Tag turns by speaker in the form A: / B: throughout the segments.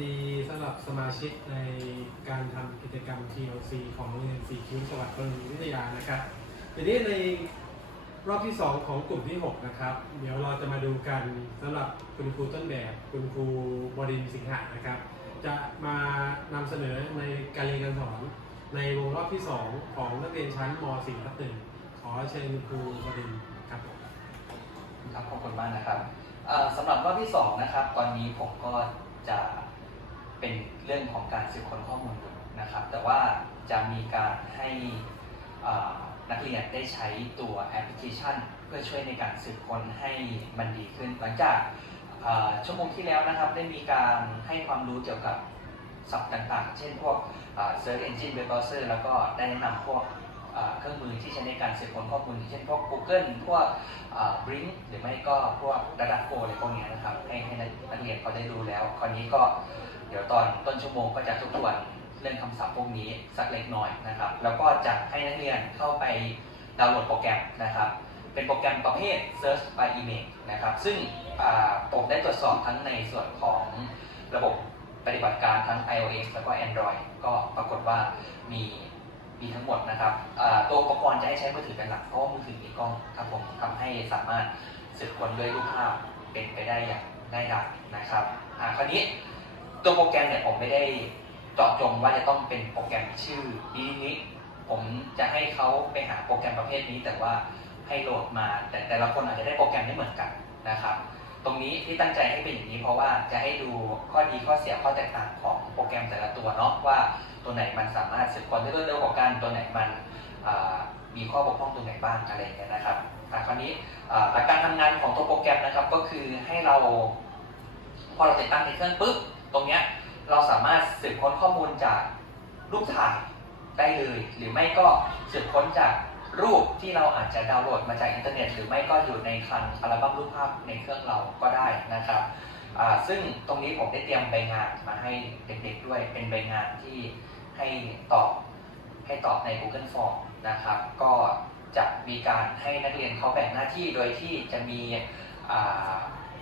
A: ดีสำหรับสมาชิกในการทำกิจกรรม TLC ของโรงเรียนสีคิ้วจังหวัดปทุมวิทยานะครับทีนี้ในรอบที่ 2 ของกลุ่มที่ 6 นะครับ เดี๋ยวเราจะมาดูกันสำหรับคุณครูต้นแบบคุณครูบดินสิงหะนะครับ จะมานำเสนอในการเรียนการสอนในวงรอบที่ 2 ของนักเรียนชั้นม .4 ทับหนึ่งขอเชิญคุณครูบดินครับ
B: ครับขอบคุณมากนะครับสำหรับรอบที่สองนะครับ ตอนนี้ผมก็จะ เรื่องของการสืบค้นข้อมูลอยู่นะครับ แต่ว่าจะมีการให้นักเรียนได้ใช้ตัวแอปพลิเคชัน เพื่อช่วยในการสืบค้นให้มันดีขึ้น หลังจากชั่วโมงที่แล้วนะครับได้มีการให้ความรู้เกี่ยวกับศัพท์ต่างๆ เช่นพวกเอ่อ Search Engine Web Browser แล้วก็ได้แนะนำพวก เครื่องมือที่ใช้ในการสืบค้นข้อมูลอย่างเช่นพวก Google พวกบริงหรือไม่ก็พวกระดับโกอะไรพวกนี้นะครับให้ให้นักเรียนเขาได้ดูแล้ว คราวนี้ก็เดี๋ยวตอนต้นชั่วโมงก็จะทบทวนเรื่องคำศัพท์พวกนี้สักเล็กน้อยนะครับ แล้วก็จะให้นักเรียนเข้าไปดาวน์โหลดโปรแกรมนะครับเป็นโปรแกรมประเภท Search by Image นะครับ ซึ่งผมได้ตรวจสอบทั้งในส่วนของระบบปฏิบัติการทั้ง iOS แล้วก็ Android ก็ปรากฏว่ามี มีทั้งหมดนะครับตัวอุปกรณ์จะให้ใช้มือถือเป็นหลักเพราะว่ามือถือมีกล้องครับผมทำให้สามารถสืบค้นด้วยรูปภาพเป็นไปได้อย่างง่ายดายนะครับอ่าคราวนี้ตัวโปรแกรมเนี่ยผมไม่ได้เจาะจงว่าจะต้องเป็นโปรแกรมชื่อนี้นี้ผมจะให้เขาไปหาโปรแกรมประเภทนี้ แต่ว่าให้โหลดมา แต่แต่ละคนอาจจะได้โปรแกรมไม่เหมือนกันนะครับ ตรงนี้ที่ตั้งใจให้เป็นอย่างนี้ เพราะว่าจะให้ดูข้อดีข้อเสียข้อแตกต่างของโปรแกรมแต่ละตัวเนาะว่าตัวไหนมันสามารถสืบค้นได้รวดเร็วกว่ากันตัวไหนมันมีข้อบกพร่องตรงไหนบ้างอะไรอย่างเงี้ยนะครับอ่คราวนี้หลักการทำงานของตัวโปรแกรมนะครับก็คือให้เราพอเราติดตั้งในเครื่องปุ๊บตรงเนี้ยเราสามารถสืบค้นข้อมูลจากรูปถ่ายได้เลย หรือไม่ก็สืบค้นจาก รูปที่เราอาจจะดาวน์โหลดมาจากอินเทอร์เน็ต หรือไม่ก็อยู่ในคลังอัลบั้มรูปภาพในเครื่องเราก็ได้นะครับซึ่งตรงนี้ผมได้เตรียมใบงานมาให้เด็กๆด้วย เป็นใบงานที่ให้ตอบให้ตอบใน Google Form นะครับ ก็จะมีการให้นักเรียนเขาแบ่งหน้าที่โดยที่จะมี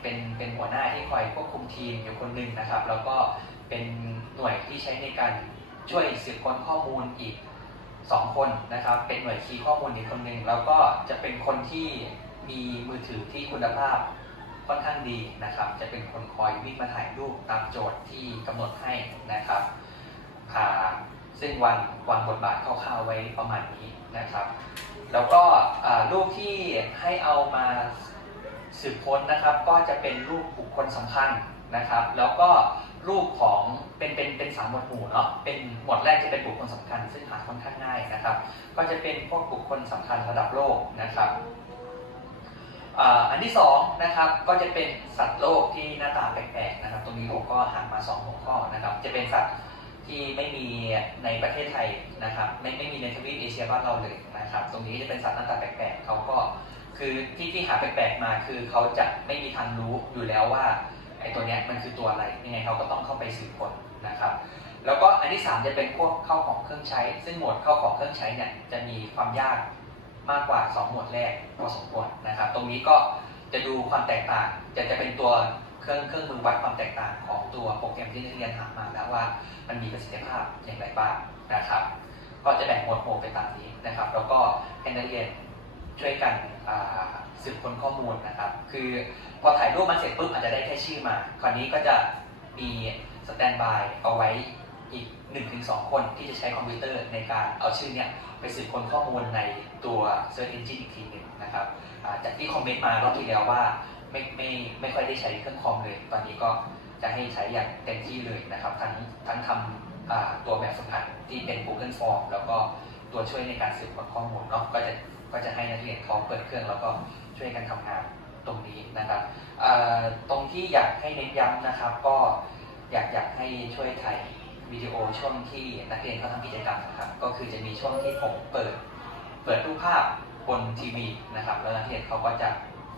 B: เป็นเป็นหัวหน้าที่คอยควบคุมทีมอยู่คนหนึ่งนะครับ แล้วก็เป็นหน่วยที่ใช้ในการช่วยสืบค้นข้อมูลอีก 2คนนะครับ เป็นหน่วยคีย์ข้อมูลอีกคนหนึ่งแล้วก็จะเป็นคนที่มีมือถือที่คุณภาพค่อนข้างดีนะครับ จะเป็นคนคอยวิ่งมาถ่ายรูปตามโจทย์ที่กำหนดให้นะครับอ่าซึ่งวางวางบทบาทคร่าวๆไว้ประมาณนี้นะครับ แล้วก็รูปที่ให้เอามาสืบค้นนะครับ ก็จะเป็นรูปบุคคลสำคัญนะครับ แล้วก็ รูปของเป็นเป็นเป็นสามหมวดหมู่เนาะเป็นหมวดแรกจะเป็นบุคคลสำคัญ ซึ่งหาค่อนข้างง่ายนะครับ ก็จะเป็นพวกบุคคลสำคัญระดับโลกนะครับอันที่สองนะครับก็จะเป็นสัตว์โลกที่หน้าตาแปลกๆนะครับ ตรงนี้ผมก็หามาสองหัวข้อนะครับ จะเป็นสัตว์ที่ไม่มีในประเทศไทยนะครับ ไม่ไม่มีในทวีปเอเชียบ้านเราเลยนะครับ ตรงนี้จะเป็นสัตว์หน้าตาแปลกๆเขาก็คือที่ที่หาแปลกๆมาคือเขาจะไม่มีทางรู้อยู่แล้วว่า อ้ตัวเนี้ยมันคือตัวอะไรยังไงเขาก็ต้องเข้าไปสืบค้นนะครับ แล้วก็อันที่สามจะเป็นพวกเข้าของเครื่องใช้ ซึ่งหมวดเข้าของเครื่องใช้เนี่ยจะมีความยากมากกว่า 2 หมวดแรกพอสมควรนะครับ ตรงนี้ก็จะดูความแตกต่างจะจะเป็นตัวเครื่องเครื่องมือวัดความแตกต่างของตัวโปรแกรมที่นักเรียนหามาแล้วว่ามันมีประสิทธิภาพอย่างไรบ้างนะครับ ก็จะแบ่งหมวดหมู่ไปตามนี้นะครับ แล้วก็ให้นักเรียน ช่วยกันสืบค้นข้อมูลนะครับ คือพอถ่ายรูปมาเสร็จปุ๊บอาจจะได้แค่ชื่อมา คราวนี้ก็จะมีสแตนบายเอาไว้อีก 1-2 คนที่จะใช้คอมพิวเตอร์ในการเอาชื่อเนี้ยไปสืบค้นข้อมูลในตัว Search Engine อีกทีหนึ่งนะครับจากที่คอมเมนต์มารอบที่แล้วว่าไม่ไม่ไม่ค่อยได้ใช้เครื่องคอมเลย ตอนนี้ก็จะให้ใช้อย่างเต็มที่เลยนะครับ ทั้งทั้งทำตัวแบบฝึกหัดที่เป็น Google Form แล้วก็ตัวช่วยในการสืบค้นข้อมูลเนาะก็จะก็จะให้นักเรียนเขาเปิดเครื่องแล้วก็ช่วยกันทำงานตรงนี้นะครับตรงที่อยากให้เน้นย้ำนะครับ ก็อยากอยากให้ช่วยถ่ายวิดีโอช่วงที่นักเรียนเขาทำกิจกรรมนะครับ ก็คือจะมีช่วงที่ผมเปิด เปิดรูปภาพบนทีวีนะครับ แล้วนักเรียนเขาก็จะ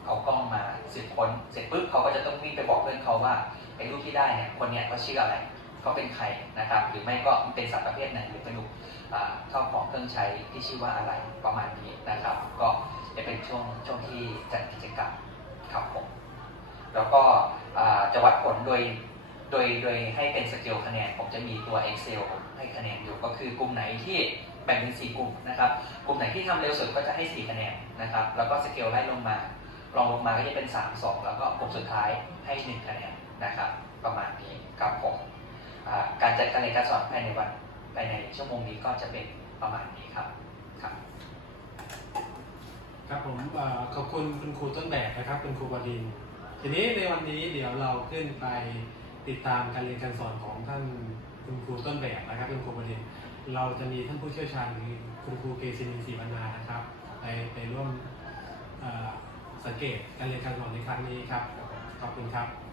B: เอากล้องมาสืบค้นเสร็จปุ๊บเขาก็จะต้องวิ่งไปบอกเพื่อนเขาว่าไอ้รูปที่ได้เนี่ยคนเนี้ยเขาชื่ออะไร เขาเป็นใครนะครับ หรือไม่ก็เป็นสัตว์ประเภทไหนหรือเป็นรูปเข้าของเครื่องใช้ที่ชื่อว่าอะไรประมาณนี้นะครับ ก็จะเป็นช่วงช่วงที่จัดกิจกรรมครับผมแล้วก็จะวัดผลโดยโดยโดยให้เป็นสเกลคะแนนผมจะมีตัว Excel ให้คะแนนอยู่ก็คือกลุ่มไหนที่แบ่งเป็น4กลุ่มนะครับ กลุ่มไหนที่ทำเร็วสุดก็จะให้4คะแนนนะครับ แล้วก็สเกลไล่ลงมารองลงมาก็จะเป็น 3 2 แล้วก็กลุ่มสุดท้ายให้ 1 คะแนนนะครับ ประมาณนี้ครับผม การจัดการเรียนการสอนภายในวันภายในชั่วโมงนี้ก็จะเป็นประมาณนี้ครับครับ
A: ครับผมอขอบคุณคุณครูต้นแบบนะครับคุณครูบดินทีนี้ในวันนี้เดี๋ยวเราขึ้นไปติดตามการเรียนการสอนของท่านคุณครูต้นแบบนะครับคุณครูบดินเราจะมีท่านผู้เชี่ยวชาญคือคุณครูเกษินินศรีวรรณานะครับไปไปร่วมสังเกตการเรียนการสอนในครั้งนี้ครับขอบคุณครับ